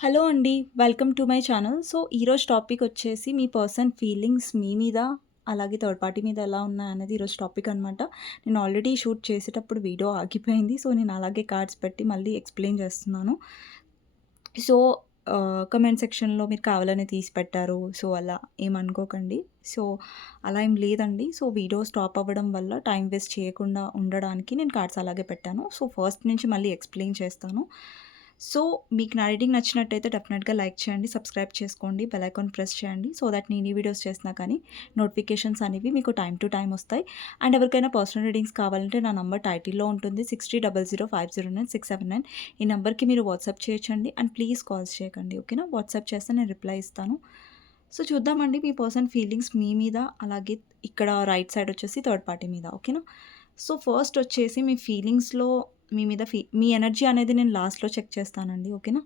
Hello అండి. Welcome to my channel. So, ఈరోజు topic వచ్చేసి మీ పర్సన్ ఫీలింగ్స్ మీ మీద, అలాగే థర్డ్ పార్టీ మీద ఎలా ఉన్నాయనేది ఈరోజు టాపిక్ అనమాట. నేను ఆల్రెడీ షూట్ చేసేటప్పుడు వీడియో ఆగిపోయింది. సో, నేను అలాగే కార్డ్స్ పెట్టి మళ్ళీ ఎక్స్‌ప్లెయిన్ చేస్తున్నాను. సో, కామెంట్ సెక్షన్‌లో మీరు కావాలనే తీసి పెట్టారు. సో, అలా ఏమనుకోకండి. సో, అలా ఏం లేదండి. సో, వీడియో స్టాప్ అవ్వడం వల్ల టైం వేస్ట్ చేయకుండా ఉండడానికి నేను కార్డ్స్ అలాగే పెట్టాను. సో, ఫస్ట్ నుంచి మళ్ళీ ఎక్స్‌ప్లెయిన్ చేస్తాను. సో, మీకు నా రీడింగ్ నచ్చినట్టయితే డెఫినెట్‌గా లైక్ చేయండి, సబ్స్క్రైబ్ చేసుకోండి, బెల్ ఐకాన్ ప్రెస్ చేయండి. సో దట్ నేను ఈ వీడియోస్ చేసినా కానీ నోటిఫికేషన్స్ అనేవి మీకు టైమ్ టు టైమ్ వస్తాయి. అండ్ ఎవరికైనా పర్సనల్ రీడింగ్స్ కావాలంటే నా నంబర్ టైటిల్‌లో ఉంటుంది. 6000509679. ఈ నంబర్‌కి మీరు వాట్సాప్ చేయొచ్చండి. అండ్ ప్లీజ్ కాల్స్ చేయకండి. ఓకేనా? వాట్సాప్ చేస్తే నేను రిప్లై ఇస్తాను. సో, చూద్దామండి మీ పర్సన్ ఫీలింగ్స్ మీ మీద, అలాగే ఇక్కడ రైట్ సైడ్ వచ్చేసి థర్డ్ పార్టీ మీద. ఓకేనా? సో, ఫస్ట్ వచ్చేసి మీ ఫీలింగ్స్‌లో మీ మీద మీ ఎనర్జీ అనేది నేను లాస్ట్‌లో చెక్ చేస్తానండి. ఓకేనా?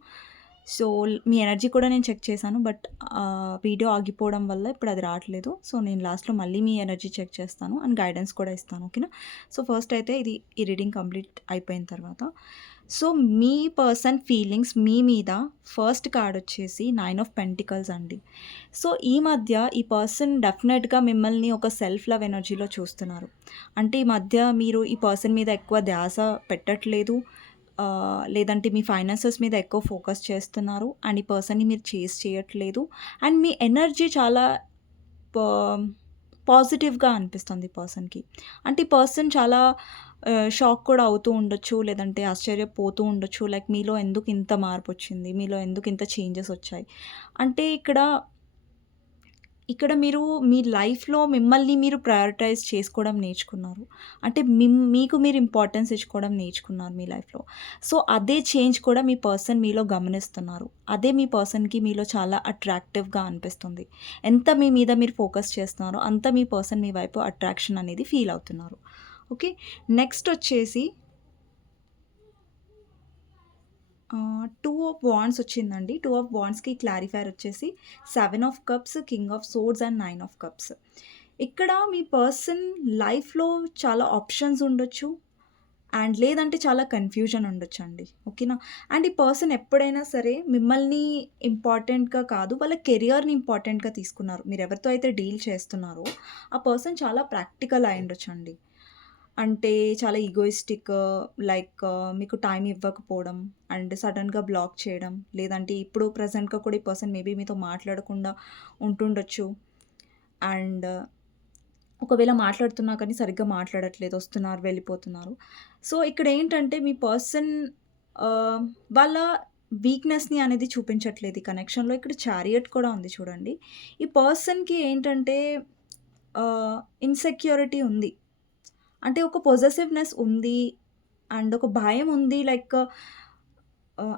సో, మీ ఎనర్జీ కూడా నేను చెక్ చేశాను. బట్ వీడియో ఆగిపోవడం వల్ల ఇప్పుడు అది రావట్లేదు. సో, నేను లాస్ట్‌లో మళ్ళీ మీ ఎనర్జీ చెక్ చేస్తాను అండ్ గైడెన్స్ కూడా ఇస్తాను. ఓకేనా? సో, ఫస్ట్ అయితే ఈ రీడింగ్ కంప్లీట్ అయిపోయిన తర్వాత, సో, మీ పర్సన్ ఫీలింగ్స్ మీ మీద ఫస్ట్ కార్డ్ వచ్చేసి 9 ఆఫ్ పెంటికల్స్ అండి. సో, ఈ మధ్య ఈ పర్సన్ డెఫినెట్‌గా మిమ్మల్ని ఒక సెల్ఫ్ లవ్ ఎనర్జీలో చూస్తున్నారు. అంటే ఈ మధ్య మీరు ఈ పర్సన్ మీద ఎక్కువ ధ్యాస పెట్టట్లేదు. లేదంటే మీ ఫైనాన్సెస్ మీద ఎక్కువ ఫోకస్ చేస్తున్నారు. అండ్ ఈ పర్సన్‌ని మీరు చేజ్ చేయట్లేదు. అండ్ మీ ఎనర్జీ చాలా పా పాజిటివ్‌గా అనిపిస్తుంది ఈ పర్సన్‌కి. అంటే ఈ పర్సన్ చాలా షాక్ కూడా అవుతూ ఉండొచ్చు. లేదంటే ఆశ్చర్యపోతూ ఉండొచ్చు. లైక్ మీలో ఎందుకు ఇంత మార్పొచ్చింది? మీలో ఎందుకు ఇంత చేంజెస్ వచ్చాయి? అంటే ఇక్కడ మీరు మీ లైఫ్‌లో మిమ్మల్ని మీరు ప్రయారిటైజ్ చేసుకోవడం నేర్చుకున్నారు. అంటే మీకు మీరు ఇంపార్టెన్స్ ఇచ్చుకోవడం నేర్చుకున్నారు మీ లైఫ్‌లో. సో, అదే చేంజ్ కూడా మీ పర్సన్ మీలో గమనిస్తున్నారు. అదే మీ పర్సన్‌కి మీలో చాలా అట్రాక్టివ్‌గా అనిపిస్తుంది. ఎంత మీ మీద మీరు ఫోకస్ చేస్తున్నారో, అంత మీ పర్సన్ మీ వైపు అట్రాక్షన్ అనేది ఫీల్ అవుతున్నారు. ఓకే. నెక్స్ట్ వచ్చేసి 2 ఆఫ్ వాండ్స్ వచ్చిందండి. 2 ఆఫ్ వాండ్స్‌కి క్లారిఫైయర్ వచ్చేసి 7 of cups, king of swords and 9 of cups. ఇక్కడ మీ పర్సన్ లైఫ్‌లో చాలా ఆప్షన్స్ ఉండొచ్చు. అండ్ లేదంటే చాలా కన్‌ఫ్యూజన్ ఉండొచ్చండి. ఓకేనా? అండ్ ఈ పర్సన్ ఎప్పుడైనా సరే మిమ్మల్ని ఇంపార్టెంట్‌గా కాదు, వాళ్ళ కెరియర్‌ని ఇంపార్టెంట్‌గా తీసుకున్నారు. మీరెవరితో అయితే డీల్ చేస్తున్నారో, ఆ పర్సన్ చాలా ప్రాక్టికల్ అయ్యుండొచ్చండి. అంటే చాలా ఈగోయిస్టిక్, లైక్ మీకు టైం ఇవ్వకపోవడం అండ్ సడెన్‌గా బ్లాక్ చేయడం. లేదంటే ఇప్పుడు ప్రెజెంట్‌గా కూడా ఈ పర్సన్ మేబీ మీతో మాట్లాడకుండా ఉంటుండొచ్చు. అండ్ ఒకవేళ మాట్లాడుతున్నా కానీ సరిగ్గా మాట్లాడట్లేదు. వస్తున్నారు, వెళ్ళిపోతున్నారు. సో, ఇక్కడేంటంటే మీ పర్సన్ వాళ్ళ వీక్‌నెస్‌ని అనేది చూపించట్లేదు ఈ కనెక్షన్‌లో. ఇక్కడ చారియట్ కూడా ఉంది చూడండి. ఈ పర్సన్‌కి ఏంటంటే ఇన్‌సెక్యూరిటీ ఉంది. అంటే ఒక పొసెసివ్‌నెస్ ఉంది. అండ్ ఒక భయం ఉంది. లైక్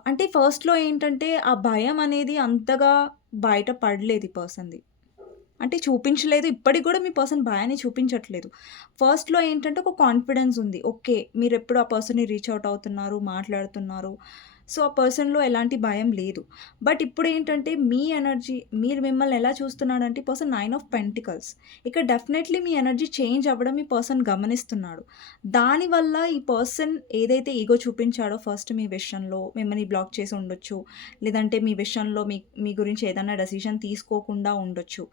అంటే ఫస్ట్‌లో ఏంటంటే ఆ భయం అనేది అంతగా బయట పడలేదు ఈ పర్సన్‌ది. అంటే చూపించలేదు. ఇప్పటికి గూడా మీ పర్సన్ భయాన్ని చూపించట్లేదు. ఫస్ట్‌లో ఏంటంటే ఒక కాన్ఫిడెన్స్ ఉంది. ఓకే. మీరెప్పుడు ఆ పర్సన్‌ని రీచ్ ఔట్ అవుతున్నారు, మాట్లాడుతున్నారు. సో, ఆ పర్సన్‌లో ఎలాంటి భయం లేదు. బట్ ఇప్పుడేంటంటే మీ ఎనర్జీ మీరు మిమ్మల్ని ఎలా చూస్తున్నాడంటే ఈ పర్సన్ 9 ఆఫ్ పెంటికల్స్. ఇక్కడ డెఫినైట్‌లీ మీ ఎనర్జీ చేంజ్ అవ్వడం ఈ పర్సన్ గమనిస్తున్నాడు. దానివల్ల ఈ పర్సన్ ఏదైతే ఇగో చూపించాడో ఫస్ట్ మీ విషయంలో మిమ్మల్ని బ్లాక్ చేసి ఉండొచ్చు. లేదంటే మీ విషయంలో మీ గురించి ఏదైనా డెసిషన్ తీసుకోకుండా ఉండొచ్చు.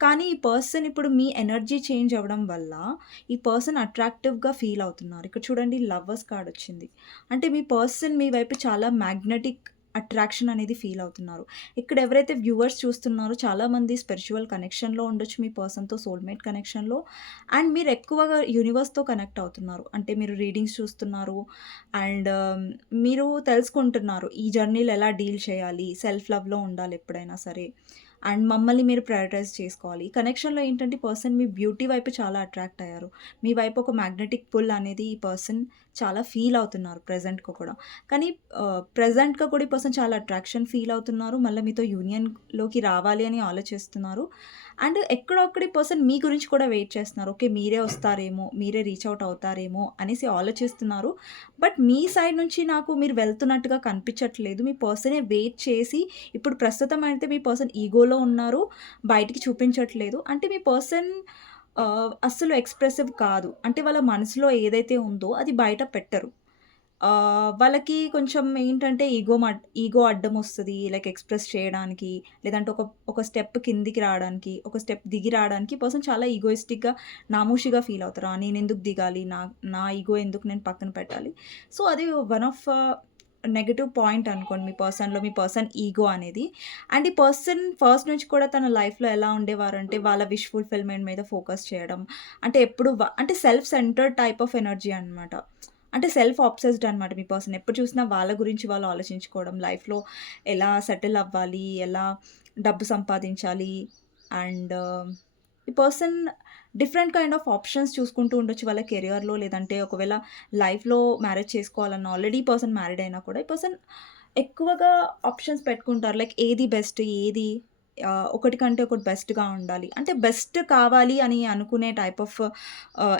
కానీ ఈ పర్సన్ ఇప్పుడు మీ ఎనర్జీ చేంజ్ అవ్వడం వల్ల ఈ పర్సన్ అట్రాక్టివ్‌గా ఫీల్ అవుతున్నారు. ఇక్కడ చూడండి లవర్స్ కార్డ్ వచ్చింది. అంటే మీ పర్సన్ మీ వైపు చాలా మ్యాగ్నెటిక్ అట్రాక్షన్ అనేది ఫీల్ అవుతున్నారు. ఇక్కడ ఎవరైతే వ్యూవర్స్ చూస్తున్నారో చాలామంది స్పిరిచ్యువల్ కనెక్షన్‌లో ఉండొచ్చు మీ పర్సన్‌తో, సోల్‌మేట్ కనెక్షన్‌లో. అండ్ మీరు ఎక్కువగా యూనివర్స్‌తో కనెక్ట్ అవుతున్నారు. అంటే మీరు రీడింగ్స్ చూస్తున్నారు. అండ్ మీరు తెలుసుకుంటున్నారు. ఈ జర్నీలో ఎలా డీల్ చేయాలి? సెల్ఫ్ లవ్‌లో ఉండాలి ఎప్పుడైనా సరే. అండ్ మమ్మల్ని మీరు ప్రయారిటైజ్ చేసుకోవాలి. ఈ కనెక్షన్‌లో ఏంటంటే, ఈ పర్సన్ మీ బ్యూటీ వైపు చాలా అట్రాక్ట్ అయ్యారు. మీ వైపు ఒక మ్యాగ్నెటిక్ పుల్ అనేది ఈ పర్సన్ చాలా ఫీల్ అవుతున్నారు ప్రెజెంట్‌గా కూడా. కానీ ప్రెజెంట్‌గా కూడా ఈ పర్సన్ చాలా అట్రాక్షన్ ఫీల్ అవుతున్నారు. మళ్ళీ మీతో యూనియన్‌లోకి రావాలి అని ఆలోచిస్తున్నారు. అండ్ ఎక్కడో అక్కడ ఈ పర్సన్ మీ గురించి కూడా వెయిట్ చేస్తున్నారు. ఓకే. మీరే వస్తారేమో, మీరే రీచ్ ఔట్ అవుతారేమో అనేసి ఆలోచిస్తున్నారు. బట్ మీ సైడ్ నుంచి నాకు మీరు వెళ్తున్నట్టుగా కనిపించట్లేదు. మీ పర్సనే వెయిట్ చేసి ఇప్పుడు ప్రస్తుతం అయితే మీ పర్సన్ ఈగోలో ఉన్నారు. బయటికి చూపించట్లేదు. అంటే మీ పర్సన్ అస్సలు ఎక్స్‌ప్రెసివ్ కాదు. అంటే వాళ్ళ మనసులో ఏదైతే ఉందో అది బయట పెట్టరు. వాళ్ళకి కొంచెం ఏంటంటే ఈగో అడ్డమొస్తది. లైక్ ఎక్స్‌ప్రెస్ చేయడానికి, లేదంటే ఒక స్టెప్ కిందికి రావడానికి, ఒక స్టెప్ దిగి రావడానికి పర్సన్ చాలా ఈగోయిస్టిక్‌గా, నామోషీగా ఫీల్ అవుతారు. నేనెందుకు దిగాలి? నా ఈగో ఎందుకు నేను పక్కన పెట్టాలి? సో, అది వన్ ఆఫ్ నెగెటివ్ పాయింట్ అనుకోండి మీ పర్సన్ ఈగో అనేది. అండ్ ఈ పర్సన్ ఫస్ట్ నుంచి కూడా తన లైఫ్‌లో ఎలా ఉండేవారంటే, వాళ్ళ విష్ ఫుల్‌ఫిల్‌మెంట్ మీద ఫోకస్ చేయడం. అంటే ఎప్పుడు అంటే self centred type of energy అనమాట. అంటే సెల్ఫ్ అబ్సెస్డ్ అనమాట మీ పర్సన్. ఎప్పుడు చూసినా వాళ్ళ గురించి వాళ్ళు ఆలోచించుకోవడం, లైఫ్‌లో ఎలా సెటిల్ అవ్వాలి, ఎలా డబ్బు సంపాదించాలి అండ్ ఈ person different kind of options చూసుకుంటూ ఉండొచ్చు వాళ్ళ కెరియర్‌లో. లేదంటే ఒకవేళ లైఫ్‌లో మ్యారేజ్ చేసుకోవాలన్నా ఆల్రెడీ ఈ పర్సన్ మ్యారీడ్ అయినా కూడా ఈ పర్సన్ ఎక్కువగా ఆప్షన్స్ పెట్టుకుంటారు. లైక్ ఏది బెస్ట్, ఏది ఒకటి కంటే ఒకటి బెస్ట్‌గా ఉండాలి. అంటే బెస్ట్ కావాలి అని అనుకునే టైప్ ఆఫ్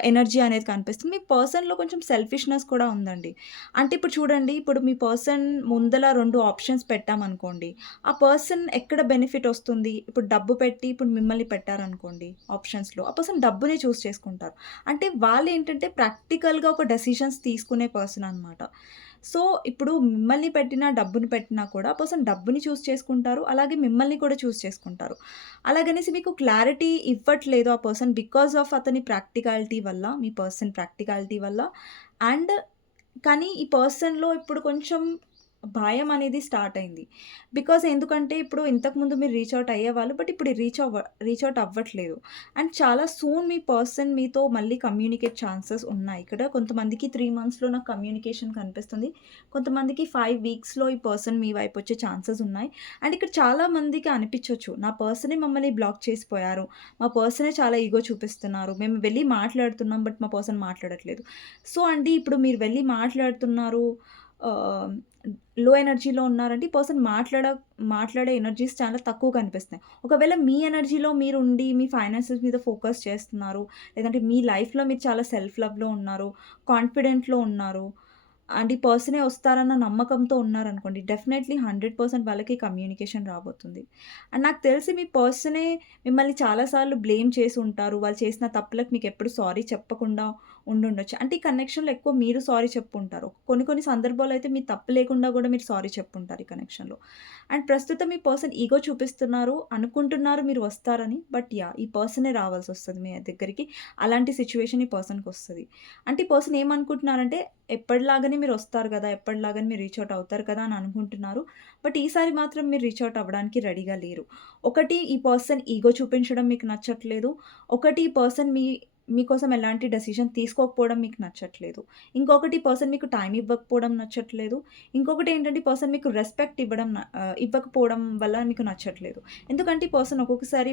ఎనర్జీ అనేది కనిపిస్తుంది. మీ పర్సన్‌లో కొంచెం సెల్ఫిష్‌నెస్ కూడా ఉందండి. అంటే ఇప్పుడు చూడండి, ఇప్పుడు మీ పర్సన్ ముందల 2 ఆప్షన్స్ పెట్టామనుకోండి. ఆ పర్సన్ ఎక్కడ బెనిఫిట్ ఒస్తుంది? ఇప్పుడు డబ్బు పెట్టి ఇప్పుడు మిమ్మల్ని పెట్టారనుకోండి ఆప్షన్స్‌లో. ఆ పర్సన్ డబ్బుని చూజ్ చేసుకుంటారు. అంటే వాళ్ళేంటంటే ప్రాక్టికల్‌గా ఒక డెసిషన్స్ తీసుకునే పర్సన్ అనమాట. సో, ఇప్పుడు మిమ్మల్ని పెట్టినా, డబ్బుని పెట్టినా కూడా ఆ పర్సన్ డబ్బుని చూజ్ చేసుకుంటారు. అలాగే మిమ్మల్ని కూడా చూజ్ చేసుకుంటారు. అలాగనేసి మీకు క్లారిటీ ఇవ్వట్లేదు ఆ పర్సన్ బికాస్ ఆఫ్ అతని ప్రాక్టికాలిటీ వల్ల, మీ పర్సన్ ప్రాక్టికాలిటీ వల్ల అండ్ కానీ ఈ పర్సన్‌లో ఇప్పుడు కొంచెం భయం అనేది స్టార్ట్ అయింది. బికాజ్ ఎందుకంటే ఇప్పుడు ఇంతకుముందు మీరు రీచ్ ఔట్ అయ్యేవాళ్ళు. బట్ ఇప్పుడు రీచ్ ఔట్ అవ్వట్లేదు. అండ్ చాలా సూన్ మీ పర్సన్ మీతో మళ్ళీ కమ్యూనికేట్ ఛాన్సెస్ ఉన్నాయి. ఇక్కడ కొంతమందికి 3 మంత్స్‌లో నాకు కమ్యూనికేషన్ కనిపిస్తుంది. కొంతమందికి 5 వీక్స్‌లో ఈ పర్సన్ మీ వైపు వచ్చే ఛాన్సెస్ ఉన్నాయి. అండ్ ఇక్కడ చాలా మందికి అనిపించొచ్చు. నా పర్సనే మమ్మల్ని బ్లాక్ చేసిపోయారు. మా పర్సనే చాలా ఈగో చూపిస్తున్నారు. మేము వెళ్లి మాట్లాడుతున్నాం. బట్ మా పర్సన్ మాట్లాడట్లేదు. సో, అండి ఇప్పుడు మీరు వెళ్లి మాట్లాడుతున్నారు. ఆహ్, లో ఎనర్జీలో ఉన్నారంటే ఈ పర్సన్ మాట్లాడే ఎనర్జీస్ చాలా తక్కువ కనిపిస్తాయి. ఒకవేళ మీ ఎనర్జీలో మీరుండి మీ ఫైనాన్సెస్ మీద ఫోకస్ చేస్తున్నారు. లేదంటే మీ లైఫ్‌లో మీరు చాలా సెల్ఫ్ లవ్‌లో ఉన్నారు. కాన్ఫిడెంట్‌లో ఉన్నారు. అండ్ ఈ పర్సనే వస్తారన్న నమ్మకంతో ఉన్నారనుకోండి. డెఫినైట్‌లీ 100% వాళ్ళకి కమ్యూనికేషన్ రాబోతుంది. అండ్ నాకు తెలిసి మీ పర్సనే మిమ్మల్ని చాలా సార్లు బ్లేమ్ చేసి ఉంటారు. వాళ్ళు చేసిన తప్పులకు మీకెప్పుడు సారీ చెప్పకుండా ఉండుండొచ్చు. అంటే ఈ కనెక్షన్‌లో ఎక్కువ మీరు సారీ చెప్పుంటారు. కొన్ని కొన్ని సందర్భాల్లో అయితే మీ తప్పు లేకుండా గూడా మీరు సారీ చెప్పుంటారు ఈ కనెక్షన్‌లో. అండ్ ప్రస్తుతం ఈ పర్సన్ ఈగో చూపిస్తున్నారు. అనుకుంటున్నారు మీరు వస్తారని. But yeah! ఈ పర్సనే రావాల్సొస్తది మీ దగ్గరికి. అలాంటి సిట్యుయేషన్ ఈ పర్సన్‌కొస్తది. అంటే ఈ పర్సన్ ఏమనుకుంటున్నారంటే ఎప్పటిలాగానే మీరొస్తారు గదా! ఎప్పటిలాగానే మీరు రీచ్ ఔట్ అవుతారు కదా! అని అనుకుంటున్నారు. బట్ ఈసారి మాత్రం మీరు రీచ్ ఔట్ అవ్వడానికి రెడీగా లేరు. ఒకటి ఈ పర్సన్ ఈగో చూపించడం మీకు నచ్చట్లేదు. ఒకటి ఈ పర్సన్ మీకోసం ఎలాంటి డెసిషన్ తీసుకోకపోవడం మీకు నచ్చట్లేదు. ఇంకొకటి పర్సన్ మీకు టైమ్ ఇవ్వకపోవడం నచ్చట్లేదు. ఇంకొకటేంటంటే ఈ పర్సన్ మీకు రెస్పెక్ట్ ఇవ్వకపోవడం వల్ల మీకు నచ్చట్లేదు. ఎందుకంటే ఈ పర్సన్ ఒక్కొక్కసారి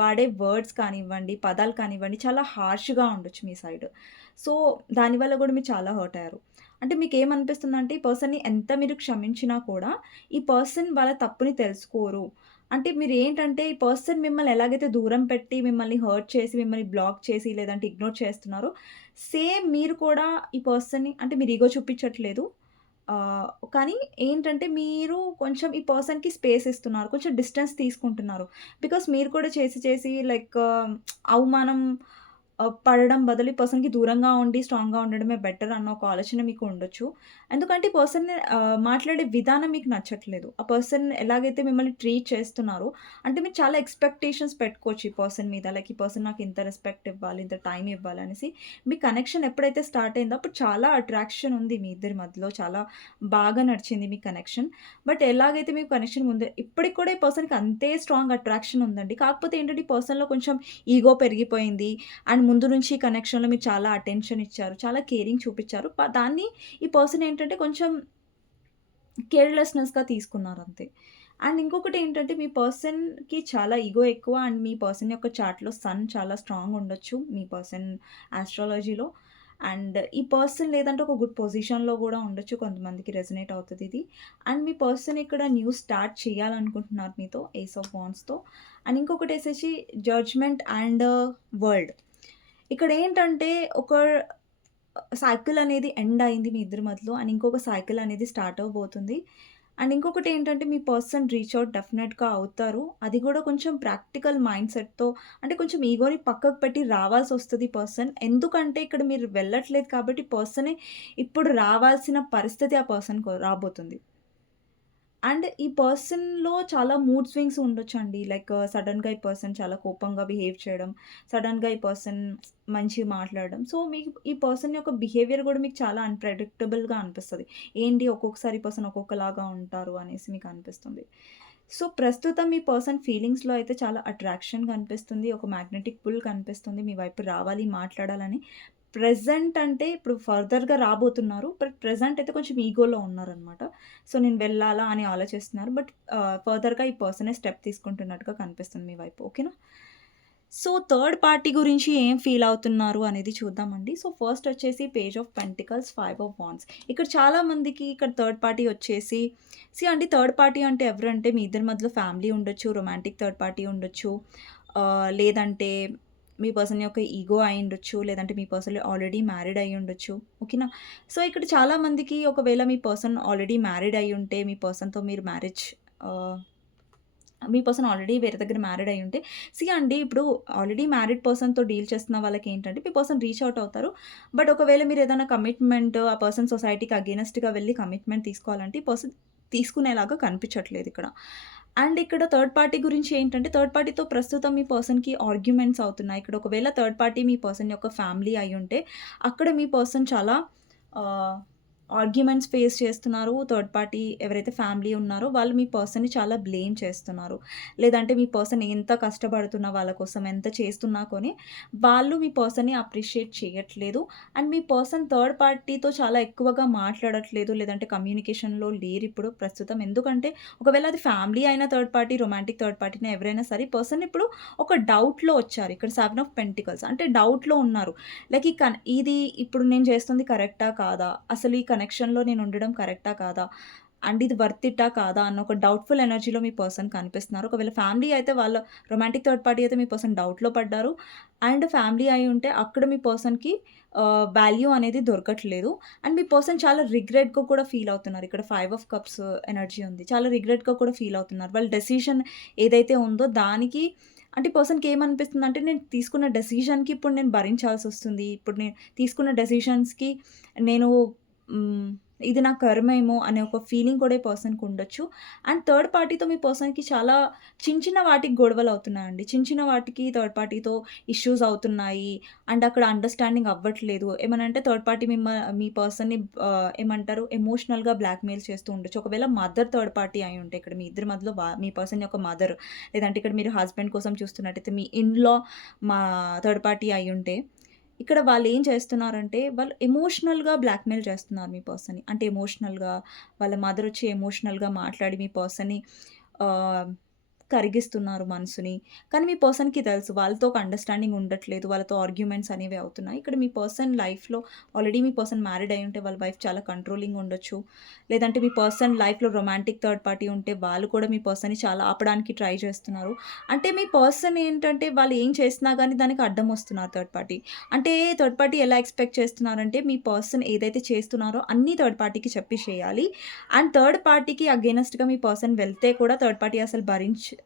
వాడే వర్డ్స్ కానివ్వండి, పదాలు కానివ్వండి చాలా హార్ష్‌గా ఉండొచ్చు మీ సైడ్. సో, దానివల్ల గూడా మీరు చాలా హర్ట్ అయ్యారు. అంటే మీకేమనిపిస్తుందంటే ఈ పర్సన్‌ని ఎంత మీరు క్షమించినా కూడా ఈ పర్సన్ వాళ్ళ తప్పుని తెలుసుకోరు. అంటే మీరేంటంటే ఈ పర్సన్ మిమ్మల్ని ఎలాగైతే దూరం పెట్టి, మిమ్మల్ని హర్ట్ చేసి, మిమ్మల్ని బ్లాక్ చేసి, లేదంటే ఇగ్నోర్ చేస్తున్నారో, సేమ్ మీరు కూడా ఈ పర్సన్‌ని అంటే మీరు ఇగో చూపించట్లేదు. ఆహ్, కానీ ఏంటంటే మీరు కొంచెం ఈ పర్సన్‌కి స్పేస్ ఇస్తున్నారు. కొంచెం డిస్టెన్స్ తీసుకుంటున్నారు. బికాస్ మీరు కూడా చేసి చేసి లైక్ అవమానం పడడం బదులు ఈ పర్సన్‌కి దూరంగా ఉండి స్ట్రాంగ్‌గా ఉండడమే బెటర్ అన్న ఒక ఆలోచన మీకు ఉండొచ్చు. ఎందుకంటే ఈ పర్సన్ మాట్లాడే విధానం మీకు నచ్చట్లేదు. ఆ పర్సన్ ఎలాగైతే మిమ్మల్ని ట్రీట్ చేస్తున్నారో అంటే మీరు చాలా ఎక్స్‌పెక్టేషన్స్ పెట్టుకోవచ్చు ఈ పర్సన్ మీద. లైక్ ఈ పర్సన్ నాకు ఇంత రెస్పెక్ట్ ఇవ్వాలి, ఇంత టైమ్ ఇవ్వాలి అనేసి. మీ కనెక్షన్ ఎప్పుడైతే స్టార్ట్ అయిందో అప్పుడు చాలా అట్రాక్షన్ ఉంది మీ ఇద్దరి మధ్యలో. చాలా బాగా నడిచింది మీ కనెక్షన్. బట్ ఎలాగైతే మీకు కనెక్షన్ ఉందో ఇప్పటికి కూడా ఈ పర్సన్‌కి అంతే స్ట్రాంగ్ అట్రాక్షన్ ఉందండి. కాకపోతే ఏంటంటే ఈ పర్సన్‌లో కొంచెం ఈగో పెరిగిపోయింది. అండ్ ముందు నుంచి ఈ కనెక్షన్‌లో మీరు చాలా అటెన్షన్ ఇచ్చారు. చాలా కేరింగ్ చూపిచ్చారు. దాన్ని ఈ పర్సన్ ఏంటంటే కొంచెం కేర్‌లెస్‌నెస్‌గా తీసుకున్నారంతే. అండ్ ఇంకొకటేంటంటే మీ పర్సన్‌కి చాలా ఇగో ఎక్కువ అండ్ మీ పర్సన్ యొక్క చార్ట్‌లో సన్ చాలా స్ట్రాంగ్ ఉండొచ్చు. మీ పర్సన్ యాస్ట్రాలజీలో. అండ్ ఈ పర్సన్ లేదంటే ఒక గుడ్ పొజిషన్‌లో గూడా ఉండొచ్చు. కొంతమందికి రెజొనేట్ అవుతదిది. అండ్ మీ పర్సన్ ఇక్కడ న్యూ స్టార్ట్ చేయాలనుకుంటున్నారు మీతో ఏస్ ఆఫ్ వాండ్స్‌తో. అండ్ ఇంకొకటేసేసి జడ్జ్‌మెంట్ అండ్ వరల్డ్. ఇక్కడేంటంటే ఒక సైకిల్ అనేది ఎండ్ అయింది మీ ఇద్దరి మధ్యలో. అండ్ ఇంకొక సైకిల్ అనేది స్టార్ట్ అవ్వబోతుంది. అండ్ ఇంకొకటేంటంటే మీ పర్సన్ రీచ్ ఔట్ డెఫినెట్‌గా అవుతారు. అది గూడా కొంచెం ప్రాక్టికల్ మైండ్‌సెట్‌తో అంటే కొంచెం ఈగోని పక్కకు పెట్టి రావాల్సొస్తది పర్సన్. ఎందుకంటే ఇక్కడ మీరు వెళ్ళట్లేదు కాబట్టి పర్సనే ఇప్పుడు రావాల్సిన పరిస్థితి ఆ పర్సన్‌కి రాబోతుంది. అండ్ ఈ పర్సన్‌లో చాలా మూడ్ స్వింగ్స్ ఉండొచ్చండి. లైక్ సడెన్‌గా ఈ పర్సన్ చాలా కోపంగా బిహేవ్ చేయడం, సడెన్‌గా ఈ పర్సన్ మంచిగా మాట్లాడడం. సో, మీకు ఈ పర్సన్ యొక్క బిహేవియర్ గూడా మీకు చాలా అన్‌ప్రెడిక్టబుల్‌గా అనిపిస్తది. ఏంటి ఒక్కొక్కసారి ఈ పర్సన్ ఒక్కొక్కలాగా ఉంటారు అనేసి మీకు అనిపిస్తుంది. సో, ప్రస్తుతం ఈ పర్సన్ ఫీలింగ్స్‌లో అయితే చాలా అట్రాక్షన్ కనిపిస్తుంది. ఒక మ్యాగ్నెటిక్ పుల్ కనిపిస్తుంది. మీ వైపు రావాలి, మాట్లాడాలని. ప్రెజెంట్ అంటే ఇప్పుడు ఫర్దర్‌గా రాబోతున్నారు. బట్ ప్రెజెంట్ అయితే కొంచెం ఈగోలో ఉన్నారనమాట. సో, నేను వెళ్ళాలా అని ఆలోచిస్తున్నారు. బట్ ఫర్దర్‌గా ఈ పర్సనే స్టెప్ తీసుకుంటున్నట్టుగా కనిపిస్తుంది మీ వైపు. ఓకేనా? సో, థర్డ్ పార్టీ గురించి ఏం ఫీల్ అవుతున్నారు అనేది చూద్దామండి. సో, ఫస్ట్ వచ్చేసి page of pentacles, five of wands. ఇక్కడ చాలా మందికి ఇక్కడ థర్డ్ పార్టీ వచ్చేసి అండి థర్డ్ పార్టీ అంటే ఎవరంటే మీ ఇద్దరి మధ్యలో ఫ్యామిలీ ఉండొచ్చు, రొమాంటిక్ థర్డ్ పార్టీ ఉండొచ్చు. లేదంటే మీ పర్సన్ యొక్క ఈగో అయ్యుండొచ్చు. లేదంటే మీ పర్సన్ ఆల్రెడీ మ్యారీడ్ అయ్యుండొచ్చు. ఓకేనా? సో, ఇక్కడ చాలా మందికి ఒకవేళ మీ పర్సన్ ఆల్రెడీ మ్యారీడ్ అయ్యుంటే మీ పర్సన్‌తో మీరు ఆహ్ మీ పర్సన్ ఆల్రెడీ వేరే దగ్గర మ్యారీడ్ అయ్యుంటే అండి ఇప్పుడు ఆల్రెడీ మ్యారీడ్ పర్సన్‌తో డీల్ చేస్తున్న వాళ్ళకేంటంటే మీ పర్సన్ రీచ్ ఔట్ అవుతారు. బట్ ఒకవేళ మీరేదైనా కమిట్మెంట్ ఆ పర్సన్ సొసైటీకి అగెయినెస్ట్‌గా వెళ్లి కమిట్మెంట్ తీసుకోవాలంటే ఈ పర్సన్ తీసుకునేలాగా కనిపించట్లేదు ఇక్కడ. అండ్ ఇక్కడ థర్డ్ పార్టీ గురించి ఏంటంటే థర్డ్ పార్టీతో ప్రస్తుతం మీ పర్సన్‌కి ఆర్గ్యుమెంట్స్ అవుతున్నాయి. ఇక్కడ ఒకవేళ థర్డ్ పార్టీ మీ పర్సన్ యొక్క ఫ్యామిలీ అయ్యుంటే అక్కడ మీ పర్సన్ చాలా ఆహ్ ఆర్గ్యుమెంట్స్ ఫేస్ చేస్తున్నారు. థర్డ్ పార్టీ ఎవరైతే ఫ్యామిలీ ఉన్నారో వాళ్ళు మీ పర్సన్‌ని చాలా బ్లేమ్ చేస్తున్నారు. లేదంటే మీ పర్సన్ ఎంత కష్టపడుతున్నా వాళ్ళ కోసం, ఎంత చేస్తున్నా కొని వాళ్ళు మీ పర్సన్‌ని అప్రిషియేట్ చేయట్లేదు. అండ్ మీ పర్సన్ థర్డ్ పార్టీతో చాలా ఎక్కువగా మాట్లాడట్లేదు. లేదంటే కమ్యూనికేషన్‌లో లేరిప్పుడు ప్రస్తుతం. ఎందుకంటే ఒకవేళ అది ఫ్యామిలీ అయినా థర్డ్ పార్టీ, రొమాంటిక్ థర్డ్ పార్టీనా ఎవరైనా సరే పర్సన్ ఇప్పుడు ఒక డౌట్‌లో వచ్చారు. ఇక్కడ 7 ఆఫ్ పెంటికల్స్ అంటే డౌట్‌లో ఉన్నారు. లైక్ ఇది ఇప్పుడు నేను చేస్తుంది కరెక్టా? కాదా? అసలు ఈ కనెక్షన్‌లో నేను ఉండడం కరెక్టా? కాదా? అండ్ ఇది వర్త్ ఇట్టా? కాదా? అన్న ఒక డౌట్‌ఫుల్ ఎనర్జీలో మీ పర్సన్ కనిపిస్తున్నారు. ఒకవేళ ఫ్యామిలీ అయితే వాళ్ళ రొమాంటిక్ థర్డ్ పార్టీ అయితే మీ పర్సన్ డౌట్‌లో పడ్డారు. అండ్ ఫ్యామిలీ అయ్యుంటే అక్కడ మీ పర్సన్‌కి వాల్యూ అనేది దొరకట్లేదు. అండ్ మీ పర్సన్ చాలా రిగ్రెట్‌గా కూడా ఫీల్ అవుతున్నారు. ఇక్కడ 5 ఆఫ్ కప్స్ ఎనర్జీ ఉంది. చాలా రిగ్రెట్‌గా కూడా ఫీల్ అవుతున్నారు. వాళ్ళ డెసిషన్ ఏదైతే ఉందో దానికి అంటే పర్సన్‌కి ఏమనిపిస్తుందంటే నేను తీసుకున్న డెసిషన్‌కి ఇప్పుడు నేను భరించాల్సొస్తుంది. ఇప్పుడు నేను తీసుకున్న డెసిషన్స్‌కి నేను హ్మ్. ఇది నా కర్మేమో అనే ఒక ఫీలింగ్ కూడా ఈ పర్సన్‌కి ఉండొచ్చు. అండ్ థర్డ్ పార్టీతో మీ పర్సన్‌కి చాలా చిన్న వాటికి గొడవలవుతున్నాయండి. చిన్న వాటికి థర్డ్ పార్టీతో ఇష్యూస్ అవుతున్నాయి. అండ్ అక్కడ అండర్‌స్టాండింగ్ అవ్వట్లేదు. ఏమనంటే థర్డ్ పార్టీ మీ పర్సన్‌ని ఏమంటారు ఎమోషనల్‌గా బ్లాక్‌మెయిల్ చేస్తూ ఉండొచ్చు. ఒకవేళ మదర్ థర్డ్ పార్టీ అయ్యుంటే ఇక్కడ మీ ఇద్దరి మధ్యలో మీ పర్సన్ యొక్క మదర్ లేదంటే ఇక్కడ మీరు హస్బెండ్ కోసం చూస్తున్నట్టయితే మీ ఇన్‌లా మా థర్డ్ పార్టీ అయ్యుంటే ఇక్కడ వాళ్ళేం చేస్తున్నారంటే, వాళ్ళు ఎమోషనల్‌గా బ్లాక్‌మెయిల్ చేస్తున్నారు మీ పర్సన్‌ని. అంటే ఎమోషనల్‌గా వాళ్ళ మదరొచ్చి ఎమోషనల్‌గా మాట్లాడి మీ పర్సన్‌ని ఆహ్, కరిగిస్తున్నారు మనసుని. కానీ మీ పర్సన్‌కి తెలుసు వాళ్ళతో ఒక అండర్‌స్టాండింగ్ ఉండట్లేదు. వాళ్ళతో ఆర్గ్యుమెంట్స్ అనేవి అవుతున్నాయి. ఇక్కడ మీ పర్సన్ లైఫ్‌లో ఆల్రెడీ మీ పర్సన్ మ్యారీడ్ అయ్యుంటే వాళ్ళ వైఫ్ చాలా కంట్రోలింగ్ ఉండొచ్చు. లేదంటే మీ పర్సన్ లైఫ్‌లో రొమాంటిక్ థర్డ్ పార్టీ ఉంటే వాళ్ళు కూడా మీ పర్సన్‌ని చాలా ఆపడానికి ట్రై చేస్తున్నారు. అంటే మీ పర్సన్ ఏంటంటే వాళ్ళు ఏం చేసినా గానీ దానికి అడ్డమొస్తున్నారు థర్డ్ పార్టీ. అంటే థర్డ్ పార్టీ ఎలా ఎక్స్‌పెక్ట్ చేస్తున్నారంటే, మీ పర్సన్ ఏదైతే చేస్తున్నారో అన్నీ థర్డ్ పార్టీకి చెప్పి చేయాలి. అండ్ థర్డ్ పార్టీకి అగెయినెస్ట్‌గా మీ పర్సన్ వెళ్తే కూడా థర్డ్ పార్టీ అసలు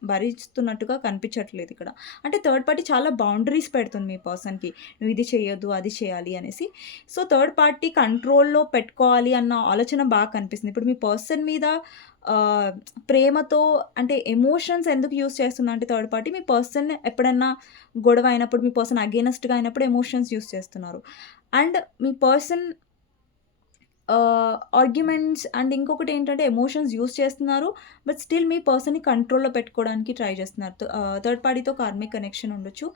భరిస్తున్నట్టుగా కనిపించట్లేదు ఇక్కడ. అంటే థర్డ్ పార్టీ చాలా బౌండరీస్ పెడుతుంది మీ పర్సన్‌కి. నువ్వు ఇది చేయొద్దు, అది చేయాలి అనేసి. సో, థర్డ్ పార్టీ కంట్రోల్‌లో పెట్టుకోవాలి అన్న ఆలోచన బాగా కనిపిస్తుంది. ఇప్పుడు మీ పర్సన్ మీద ఆహ్, ప్రేమతో అంటే ఎమోషన్స్ ఎందుకు యూజ్ చేస్తుందంటే థర్డ్ పార్టీ మీ పర్సన్ ఎప్పుడన్నా గొడవ అయినప్పుడు మీ పర్సన్ అగెయినెస్ట్‌గా అయినప్పుడు ఎమోషన్స్ యూజ్ చేస్తున్నారు. అండ్ మీ పర్సన్ ఆర్గ్యుమెంట్స్ అండ్ ఇంకొకటేంటంటే ఎమోషన్స్ యూజ్ చేస్తున్నారు. బట్ స్టిల్ మీ పర్సన్‌ని కంట్రోల్‌లో పెట్టుకోవడానికి ట్రై చేస్తున్నారు. థర్డ్ పార్టీతో కార్మిక్ కనెక్షన్ ఉండొచ్చు.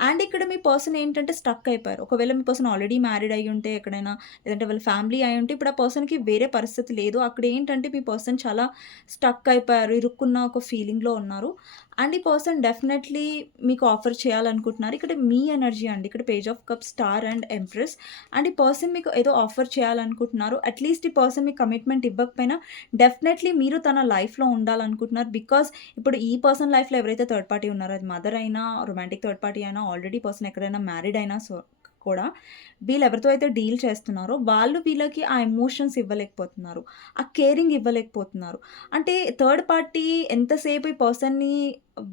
అండ్ ఇక్కడ మీ పర్సన్ ఏంటంటే స్టక్ అయిపోయారు. ఒకవేళ మీ పర్సన్ ఆల్రెడీ మ్యారీడ్ అయ్యుంటే ఎక్కడైనా లేదంటే వాళ్ళ ఫ్యామిలీ అయ్యుంటే ఇప్పుడు ఆ పర్సన్‌కి వేరే పరిస్థితి లేదు. అక్కడ ఏంటంటే మీ పర్సన్ చాలా స్టక్ అయిపోయారు. ఇరుక్కున్న ఒక ఫీలింగ్‌లో ఉన్నారు. అండ్ ఈ పర్సన్ డెఫినెట్‌లీ మీకు ఆఫర్ చేయాలనుకుంటున్నారు. ఇక్కడ మీ ఎనర్జీ అండి. ఇక్కడ page of cups, star and empress. And ఈ పర్సన్ మీకు ఏదో ఆఫర్ చేయాలనుకుంటున్నారు. అట్‌లీస్ట్ ఈ పర్సన్ మీకు కమిట్మెంట్ ఇవ్వకపోయినా డెఫినెట్‌లీ మీరు తన లైఫ్‌లో ఉండాలనుకుంటున్నారు. బికాజ్ ఇప్పుడు ఈ పర్సన్ లైఫ్‌లో ఎవరైతే థర్డ్ పార్టీ ఉన్నారో అది మదర్ అయినా, రొమాంటిక్ థర్డ్ పార్టీ అయినా, ఆల్రెడీ పర్సన్ ఎక్కడైనా మ్యారీడ్ అయినా కూడా వీళ్ళు ఎవరితో అయితే డీల్ చేస్తున్నారో వాళ్ళు వీళ్ళకి ఆ ఎమోషన్స్ ఇవ్వలేకపోతున్నారు. ఆ కేరింగ్ ఇవ్వలేకపోతున్నారు. అంటే థర్డ్ పార్టీ ఎంతసేపు ఈ పర్సన్‌ని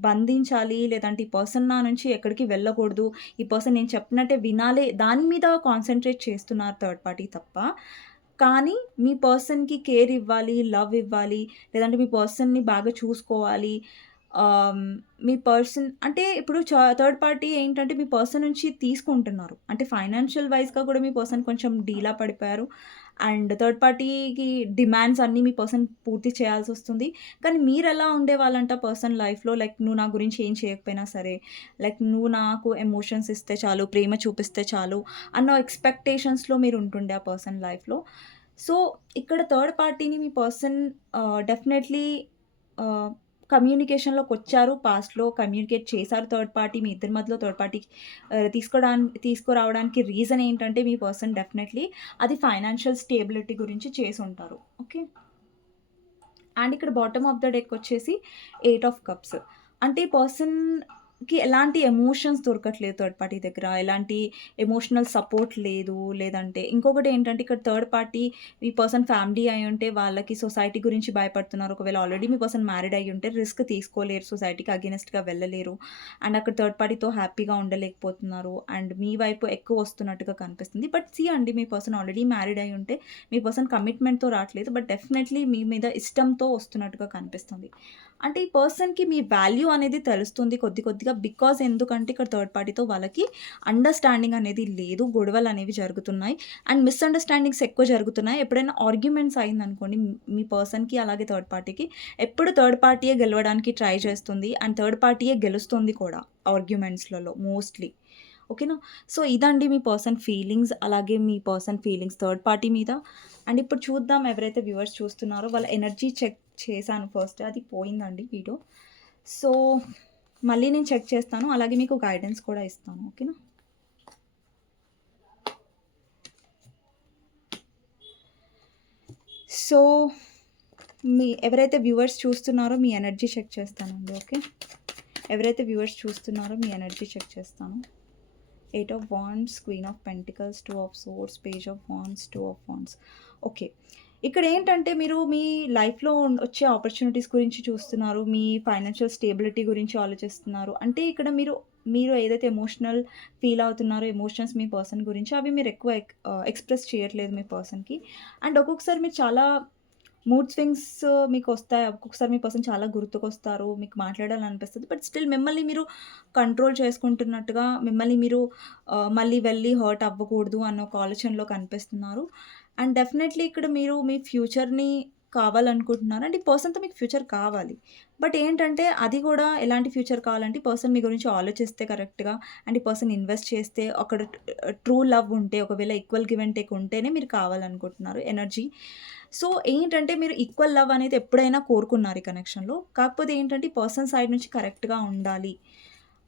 బంధించాలి, లేదంటే ఈ పర్సన్ నా నుంచి ఎక్కడికి వెళ్ళకూడదు, ఈ పర్సన్ నేను చెప్పినట్టే వినాలి, దాని మీద కాన్సంట్రేట్ చేస్తున్నారు థర్డ్ పార్టీ తప్ప, కానీ మీ పర్సన్‌కి కేర్ ఇవ్వాలి, లవ్ ఇవ్వాలి, లేదంటే మీ పర్సన్‌ని బాగా చూసుకోవాలి. ఆహ్, మీ పర్సన్ అంటే ఇప్పుడు థర్డ్ పార్టీ ఏంటంటే మీ పర్సన్ నుంచి తీసుకుంటున్నారు. అంటే ఫైనాన్షియల్ వైస్‌గా కూడా మీ పర్సన్ కొంచెం డీలా పడిపోయారు. అండ్ థర్డ్ పార్టీకి డిమాండ్స్ అన్నీ మీ పర్సన్ పూర్తి చేయాల్సొస్తుంది. కానీ మీరెలా ఉండేవాళ్ళంట పర్సన్ లైఫ్‌లో లైక్ నువ్వు నా గురించి ఏం చేయకపోయినా సరే, లైక్ నువ్వు నాకు ఎమోషన్స్ ఇస్తే చాలు, ప్రేమ చూపిస్తే చాలు అన్న ఎక్స్‌పెక్టేషన్స్‌లో మీరు ఉంటుండే ఆ పర్సన్ లైఫ్‌లో. సో, ఇక్కడ థర్డ్ పార్టీని మీ పర్సన్ డెఫినైట్‌లీ ఆహ్, కమ్యూనికేషన్‌లోకొచ్చారు. పాస్ట్‌లో కమ్యూనికేట్ చేశారు థర్డ్ పార్టీ. మీ ఇద్దరి మధ్యలో థర్డ్ పార్టీ తీసుకురావడానికి రీజన్ ఏంటంటే మీ పర్సన్ డెఫినైట్‌లీ అది ఫైనాన్షియల్ స్టేబిలిటీ గురించి చేసుంటారు. ఓకే. అండ్ ఇక్కడ బాటమ్ ఆఫ్ ద డెక్ వచ్చేసి 8 ఆఫ్ కప్స్. అంటే ఈ పర్సన్‌కి ఎలాంటి ఎమోషన్స్ దొరకట్లేదు థర్డ్ పార్టీ దగ్గర. ఎలాంటి ఎమోషనల్ సపోర్ట్ లేదు. లేదంటే ఇంకొకటి ఏంటంటే ఇక్కడ థర్డ్ పార్టీ ఈ పర్సన్ ఫ్యామిలీ అయ్యుంటే వాళ్ళకి సొసైటీ గురించి భయపడుతున్నారు. ఒకవేళ ఆల్రెడీ మీ పర్సన్ మ్యారీడ్ అయ్యుంటే రిస్క్ తీసుకోలేరు. సొసైటీకి అగైనెస్ట్‌గా వెళ్ళలేరు. అండ్ అక్కడ థర్డ్ పార్టీతో హ్యాపీగా ఉండలేకపోతున్నారు. అండ్ మీ వైపు ఎక్కువ వస్తున్నట్టుగా కనిపిస్తుంది. బట్ సీ అండి, మీ పర్సన్ ఆల్రెడీ మ్యారీడ్ అయ్యుంటే మీ పర్సన్ కమిట్మెంట్‌తో రాట్లేదు. బట్ డెఫినైట్‌లీ మీ మీద ఇష్టంతో వస్తున్నట్టుగా కనిపిస్తుంది. అంటే ఈ పర్సన్‌కి మీ వాల్యూ అనేది తెలుస్తుంది కొద్ది కొద్దిగా. బికాజ్ ఎందుకంటే ఇక్కడ థర్డ్ పార్టీతో వాళ్ళకి అండర్‌స్టాండింగ్ అనేది లేదు. గొడవలనేవి జరుగుతున్నాయి. అండ్ మిస్‌అండర్‌స్టాండింగ్స్ ఎక్కువ జరుగుతున్నాయి. ఎప్పుడైనా ఆర్గ్యుమెంట్స్ అయిందనుకోండి మీ పర్సన్‌కి అలాగే థర్డ్ పార్టీకి, ఎప్పుడు థర్డ్ పార్టీయే గెలవడానికి ట్రై చేస్తుంది. అండ్ థర్డ్ పార్టీయే గెలుస్తుంది కూడా ఆర్గ్యుమెంట్స్‌లలో మోస్ట్‌లీ. ఓకేనా? సో, ఇదండి మీ పర్సన్ ఫీలింగ్స్. అలాగే మీ పర్సన్ ఫీలింగ్స్ థర్డ్ పార్టీ మీద. అండ్ ఇప్పుడు చూద్దాం ఎవరైతే వ్యూవర్స్ చూస్తున్నారో వాళ్ళ ఎనర్జీ చెక్ చేశాను ఫస్ట్. అది పోయిందండి వీడియో. సో, మళ్ళీ నేను చెక్ చేస్తాను. అలాగే మీకు గైడెన్స్ కూడా ఇస్తాను. ఓకేనా? సో, ఎవరైతే వ్యూవర్స్ చూస్తున్నారో మీ ఎనర్జీ చెక్ చేస్తానండి. ఓకే. ఎవరైతే వ్యూవర్స్ చూస్తున్నారో మీ ఎనర్జీ చెక్ చేస్తాను. 8 of wands, queen of pentacles, 2 of swords, page of wands, 2 of wands. Okay. ఇక్కడేంటంటే మీరు మీ లైఫ్‌లో వచ్చే ఆపర్చునిటీస్ గురించి చూస్తున్నారు. మీ ఫైనాన్షియల్ స్టేబిలిటీ గురించి ఆలోచిస్తున్నారు. అంటే ఇక్కడ మీరు ఏదైతే ఎమోషనల్ ఫీల్ అవుతున్నారో, ఎమోషన్స్ మీ పర్సన్ గురించి అవి మీరు ఎక్కువ ఎక్స్‌ప్రెస్ చేయట్లేదు మీ పర్సన్‌కి. అండ్ ఒక్కొక్కసారి మీరు చాలా మూడ్ స్వింగ్స్ మీకొస్తాయి. ఒక్కొక్కసారి మీ పర్సన్ చాలా గుర్తుకొస్తారు. మీకు మాట్లాడాలనిపిస్తది. బట్ స్టిల్ మిమ్మల్ని మీరు కంట్రోల్ చేసుకుంటున్నట్టుగా, మిమ్మల్ని మీరు మళ్ళీ వెళ్లి హర్ట్ అవ్వకూడదు అన్న ఒక ఆలోచనలో కనిపిస్తున్నారు. అండ్ డెఫినైట్‌లీ ఇక్కడ మీరు మీ ఫ్యూచర్‌ని కావాలనుకుంటున్నారు. అండ్ ఈ పర్సన్‌తో మీకు ఫ్యూచర్ కావాలి. బట్ ఏంటంటే అది కూడా ఎలాంటి ఫ్యూచర్ కావాలంటే ఈ పర్సన్ మీ గురించి ఆలోచిస్తే కరెక్ట్‌గా, అండ్ ఈ పర్సన్ ఇన్వెస్ట్ చేస్తే అక్కడ ట్రూ లవ్ ఉంటే, ఒకవేళ ఈక్వల్ గివ్ అండ్ టేక్ ఉంటేనే మీరు కావాలనుకుంటున్నారు ఎనర్జీ. సో, ఏంటంటే మీరు ఈక్వల్ లవ్ అనేది ఎప్పుడైనా కోరుకున్నారు ఈ కనెక్షన్‌లో. కాకపోతే ఏంటంటే ఈ పర్సన్ సైడ్ నుంచి కరెక్ట్‌గా ఉండాలి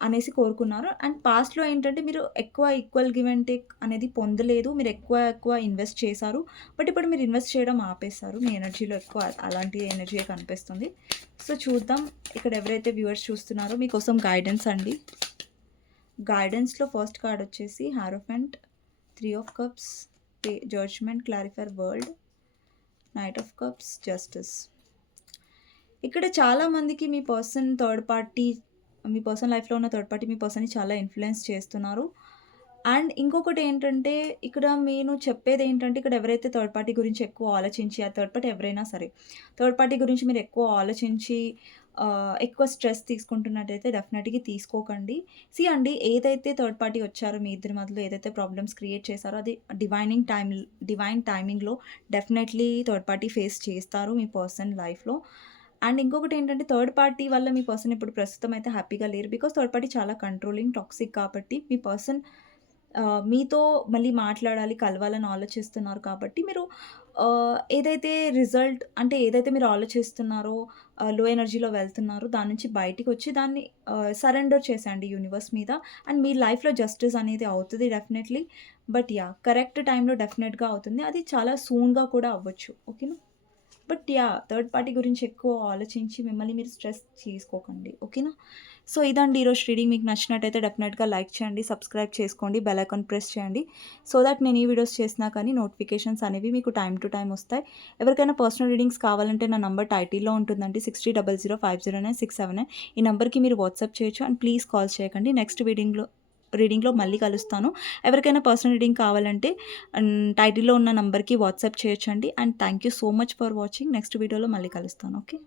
అనేసి కోరుకున్నారు. అండ్ పాస్ట్‌లో ఏంటంటే మీరు ఎక్కువ ఈక్వల్ గివ్ అండ్ టేక్ అనేది పొందలేదు. మీరు ఎక్కువ ఇన్వెస్ట్ చేశారు. బట్ ఇప్పుడు మీరు ఇన్వెస్ట్ చేయడం ఆపేశారు. మీ ఎనర్జీలో ఎక్కువ అలాంటి ఎనర్జీయే కనిపిస్తుంది. సో, చూద్దాం ఇక్కడ ఎవరైతే వ్యూవర్స్ చూస్తున్నారో మీకోసం గైడెన్స్ అండి. గైడెన్స్‌లో ఫస్ట్ కార్డ్ వచ్చేసి hierophant, 3 of cups, judgement, clarifier world, knight of cups, justice. ఇక్కడ చాలామందికి మీ పర్సన్ లైఫ్‌లో ఉన్న థర్డ్ పార్టీ మీ పర్సన్‌ని చాలా ఇన్‌ఫ్లుయెన్స్ చేస్తున్నారు. అండ్ ఇంకొకటి ఏంటంటే ఇక్కడ నేను చెప్పేదేంటంటే ఇక్కడ ఎవరైతే థర్డ్ పార్టీ గురించి ఎక్కువ ఆలోచించి, ఆ థర్డ్ పార్టీ ఎవరైనా సరే, థర్డ్ పార్టీ గురించి మీరు ఎక్కువ ఆలోచించి ఎక్కువ స్ట్రెస్ తీసుకుంటున్నట్టయితే డెఫినెట్‌గా తీసుకోకండి. సీ అండి, ఏదైతే థర్డ్ పార్టీ వచ్చారో మీ ఇద్దరి మధ్యలో ఏదైతే ప్రాబ్లమ్స్ క్రియేట్ చేశారో అది డివైన్ టైమింగ్‌లో డెఫినెట్‌లీ థర్డ్ పార్టీ ఫేస్ చేస్తారు మీ పర్సన్ లైఫ్‌లో. అండ్ ఇంకొకటేంటంటే థర్డ్ పార్టీ వల్ల మీ పర్సన్ ఇప్పుడు ప్రస్తుతం అయితే హ్యాపీగా లేరు. బికాజ్ థర్డ్ పార్టీ చాలా కంట్రోలింగ్, టాక్సిక్ కాబట్టి మీ పర్సన్ మీతో మళ్ళీ మాట్లాడాలి, కలవాలని ఆలోచిస్తున్నారు కాబట్టి మీరు ఏదైతే ఏదైతే మీరు ఆలోచిస్తున్నారో, లో ఎనర్జీలో వెళ్తున్నారో దాని నుంచి బయటికొచ్చి దాన్ని సరెండర్ చేసేయండి యూనివర్స్ మీద. అండ్ మీ లైఫ్‌లో జస్టిస్ అనేది అవుతది డెఫినెట్‌లీ. But yeah! కరెక్ట్ టైంలో డెఫినెట్‌గా అవుతుంది. అది చాలా సూన్‌గా కూడా అవ్వచ్చు. ఓకేనా? But yeah! థర్డ్ పార్టీ గురించి ఎక్కువ ఆలోచించి మిమ్మల్ని మీరు స్ట్రెస్ చేసుకోకండి. ఓకేనా? సో, ఇదండి ఈరోజు రీడింగ్. మీకు నచ్చినట్టయితే డెఫినెట్‌గా లైక్ చేయండి, సబ్స్క్రైబ్ చేసుకోండి, బెల్ ఐకాన్ ప్రెస్ చేయండి. సో దట్ నేను ఈ వీడియోస్ చేసినా కానీ నోటిఫికేషన్స్ అనేవి మీకు టైమ్ టు టైమ్ వస్తాయి. ఎవరికైనా పర్సనల్ రీడింగ్స్ కావాలంటే నా నంబర్ టైటిల్‌లో ఉంటుందండి. 6000500967. ఈ నంబర్‌కి మీరు వాట్సాప్ చేయొచ్చు అండ్ ప్లీజ్ కాల్స్ చేయకండి. నెక్స్ట్ రీడింగ్‌లో మళ్ళీ కలుస్తాను. ఎవరికైనా పర్సనల్ రీడింగ్ కావాలంటే టైటిల్‌లో ఉన్న నంబర్‌కి వాట్సాప్ చేయొచ్చండి. And thank you so much for watching. Next వీడియోలో మళ్ళీ కలుస్తాను. ఓకే.